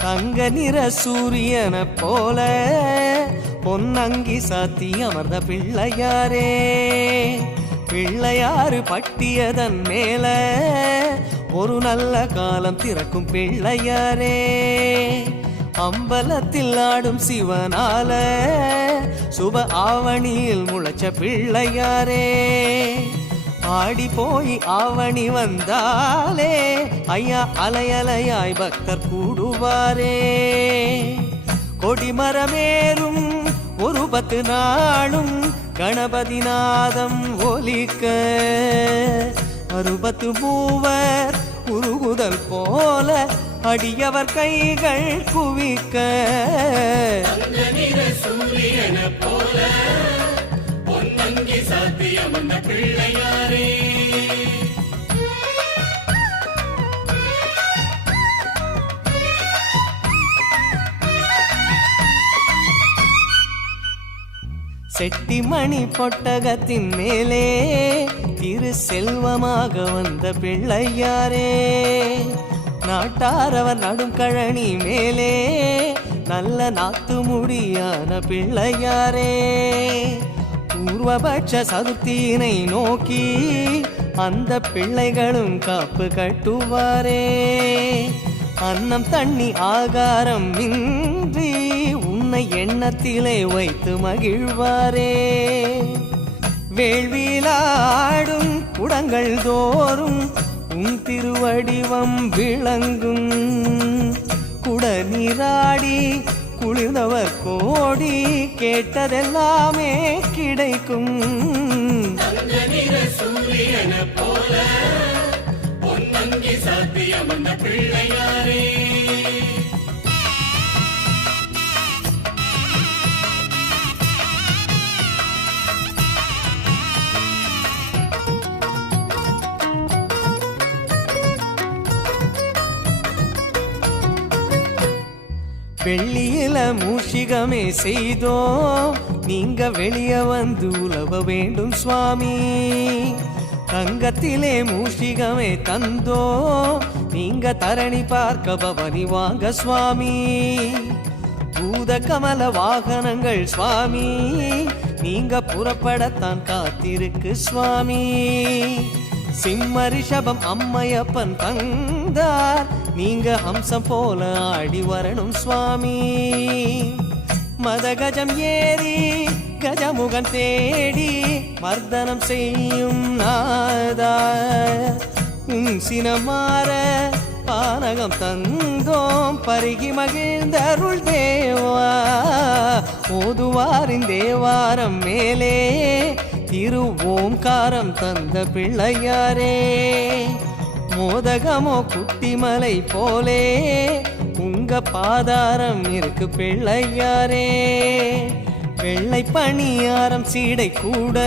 தங்க நிற சூரியனை போல பொன்னங்கி சாத்தி அமர்ந்த பிள்ளையாரே. பிள்ளையாறு பட்டியதன் மேல ஒரு நல்ல காலம் திறக்கும் பிள்ளையாரே. அம்பலத்தில் ஆடும் சிவனால சுப ஆவணியில் முளைச்ச பிள்ளையாரே. ஆடி போய் ஆவணி வந்தாலே ஐயா அலையலையாய் பக்தர் கூடுவாரே. கொடிமரமேறும் ஒரு பத்து நாளும் கணபதி நாதம் ஒலிக்க. அறுபத்து மூவர் உருகுதல் போல அடியவர் கைகள் குவிக்க. சூரியன போல பொன்னங்கி சாத்தியம் வந்த பிள்ளையாரே. செட்டிமணி பொட்டகத்தின் மேலே திரு செல்வமாக வந்த பிள்ளையாரே. நாட்டாரவர் நடும் கழனி மேலே நல்ல நாத்து முடியான பிள்ளையாரே. பூர்வபட்ச சதுர்த்தியினை நோக்கி அந்த பிள்ளைகளும் காப்பு கட்டுவாரே. அன்னம் தண்ணி ஆகாரம் இன்றி உன்னை எண்ணத்திலே வைத்து மகிழ்வாரே. வேள்வியிலாடும் குடங்கள் தோறும் உன் திருவடிவம் விளங்கும். குட நீராடி குளிர்ந்தவர் கோடி கேட்டதெல்லாமே கி இருக்கும். சூரியன போல பொன்னங்கி சாத்தியம் அந்த பிள்ளையாரே. வெள்ளியில மூஷிகமே செய்தோம். நீங்க வெளிய வந்து உலவ வேண்டும் சுவாமி. தங்கத்திலே மூஷிகமே தந்தோ நீங்க தரணி பார்க்க பவனி வாங்க சுவாமி. பூத கமல வாகனங்கள் சுவாமி. நீங்க புறப்படத்தான் காத்திருக்கு சுவாமி. சிம்ம ரிஷபம் அம்மையப்பன் தந்தார். நீங்க ஹம்சம் போல ஆடி வரணும் சுவாமி. மதகஜம் ஏறி கஜமுகன் தேடி மர்தனம் செய்யும் நாதா உம் சினமாற பானகம் தந்தோம். பருகி மகிழ்ந்தருள் தேவா. ஓதுவாரின் தேவாரம் மேலே திரு ஓங்காரம் தந்த பிள்ளையாரே மோதகமோ குட்டிமலை போலே உங்க பாதாரம் இருக்கு பிள்ளையாரே. வெள்ளை பணியாரம் சீடை கூட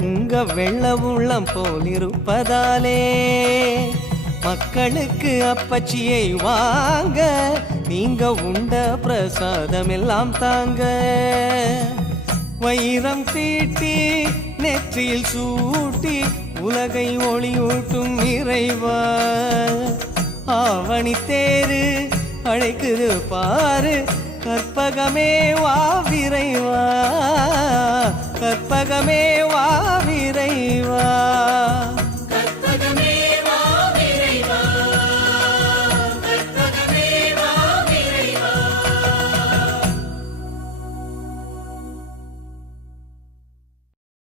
உங்க வெள்ள உள்ளம் போலிருப்பதாலே மக்களுக்கு அப்பச்சியை வாங்க நீங்க உண்ட பிரசாதம் எல்லாம் தாங்க. வைரம் தீட்டி நெற்றியில் சூட்டி உலகை ஒளியூட்டும் இறைவா. ஆவணி தேரு அழைக்குது பாரு கற்பகமே வா விரைவா கற்பகமே வா